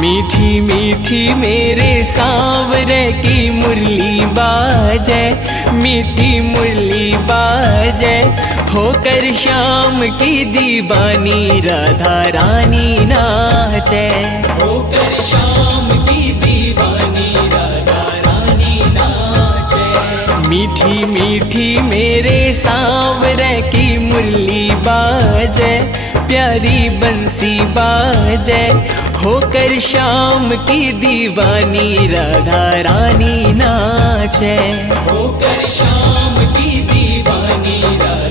मीठी मीठी मेरे सांवरे की मुरली बाजे, मीठी मुरली बाजे, होकर श्याम की दीवानी राधा रानी नाचे, होकर श्याम की दीवानी राधा रानी नाचे। मीठी मीठी मेरे सांवरे की मुरली बाजे, प्यारी बंसी बाजे, होकर श्याम की दीवानी राधा रानी नाचे, होकर श्याम की दीवानी राधा